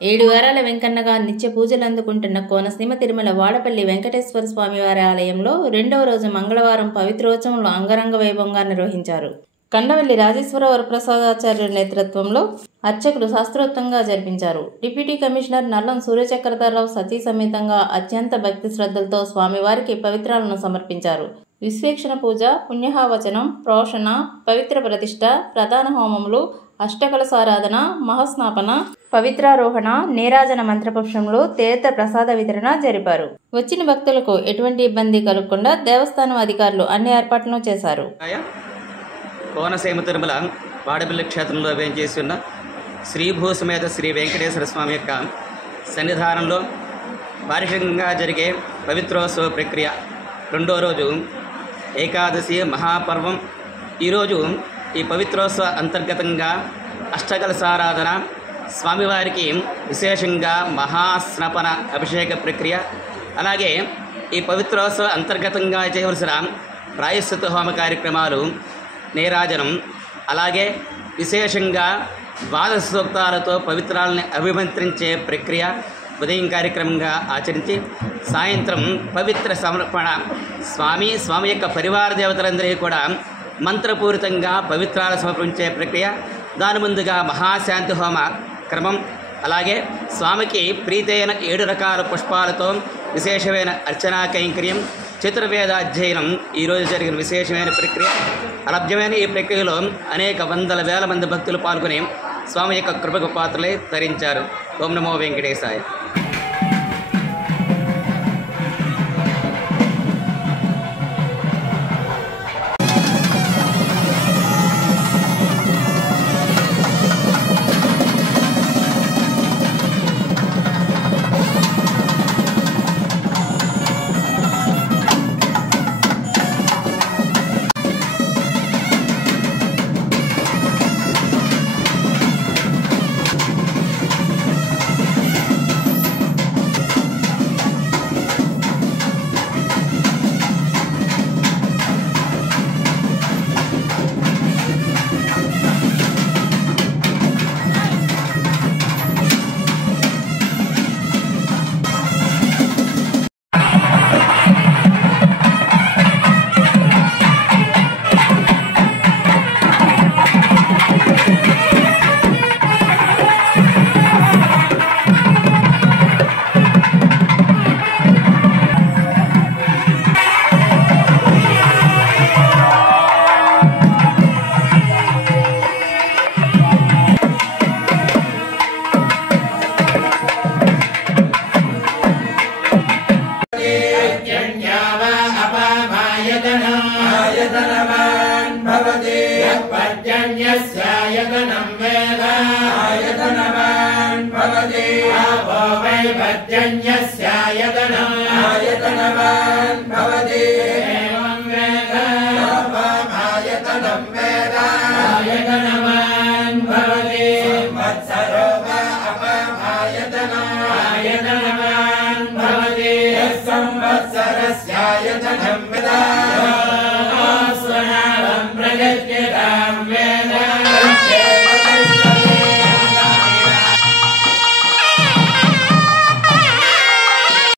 7 వారాల వెంకన్నగా నిత్య పూజలు అందుకుంటున్న కోనసీమ తిరుమల వాడపల్లి వెంకటేశ్వర స్వామివారి ఆలయంలో 2వ రోజు మంగళవారం పవిత్రోత్సవంలో అంగరంగ వైభవంగా నిర్వహించారు. కండవల్లి రాజేశ్వర వరప్రసాదాచార్యుల నేతృత్వంలో అర్చకులు శాస్త్రోక్తంగా జరిపించారు. డిప్యూటీ కమిషనర్ నల్లం సూర్యచక్రధరరావు సతీ సమేతంగా అత్యంత భక్తి శ్రద్ధలతో స్వామివారికి పవిత్రాలను సమర్పించారు. విశ్వేక్షణ పూజ, పుణ్యహావచనం, ప్రోషణ, పవిత్ర ప్రతిష్ఠ, ప్రధాన హోమములు, అష్టకలసారాధన, మహాస్నాపన, పవిత్రారోహణ, నీరాజన మంత్రపుష్పములు, తీర్థ ప్రసాద వితరణ జరిపారు. వచ్చిన భక్తులకు ఎటువంటి ఇబ్బంది కలగకుండా దేవస్థానం అధికారులు అన్ని ఏర్పాట్లను చేశారు. కోనసీమ తిరుమల వాడపల్లి క్షేత్రంలో వేంచేసి ఉన్న శ్రీభూసమేత శ్రీ వెంకటేశ్వర స్వామి యొక్క సన్నిధానంలో వార్షికంగా జరిగే పవిత్రోత్సవ ప్రక్రియ 2వ రోజు ఏకాదశి మహాపర్వం. ఈరోజు ఈ పవిత్రోత్సవ అంతర్గతంగా అష్టకలసారాధన, స్వామివారికి విశేషంగా మహాస్నపన అభిషేక ప్రక్రియ, అలాగే ఈ పవిత్రోత్సవ అంతర్గతంగా చేయవలసిన ప్రాయశ్చిత్త హోమ కార్యక్రమాలు, నీరాజనం, అలాగే విశేషంగా ద్వాదశ సూక్తాలతో పవిత్రాలని అభిమంత్రించే ప్రక్రియ ఉదయం కార్యక్రమంగా ఆచరించి సాయంత్రం పవిత్ర సమర్పణ, స్వామి యొక్క పరివార దేవతలందరికీ కూడా మంత్రపూరితంగా పవిత్రాలు సమర్పించే ప్రక్రియ, దాని ముందుగా మహాశాంతి హోమ క్రమం, అలాగే స్వామికి ప్రీతైన 7 రకాల పుష్పాలతో విశేషమైన అర్చనా కైంకర్యం, చతుర్వేదాధ్యయనం ఈరోజు జరిగిన విశేషమైన ప్రక్రియ. అలభ్యమైన ఈ ప్రక్రియలో అనేక వందల వేల మంది భక్తులు పాల్గొని స్వామి యొక్క కృపకు పాత్రలై తరించారు. ఓం నమో వెంకటేశాయ. पर्जन्यस्यायतनं वेद आयतनवान् भवति आपो वै पर्जन्यस्यायतनं आयतनवान् भवति एवं वेद आयतनं वेद आयतनवान् भवति संवत्सरो वा अपमायतनं आयतनवान् भवति संवत्सरस्यायतनं वेद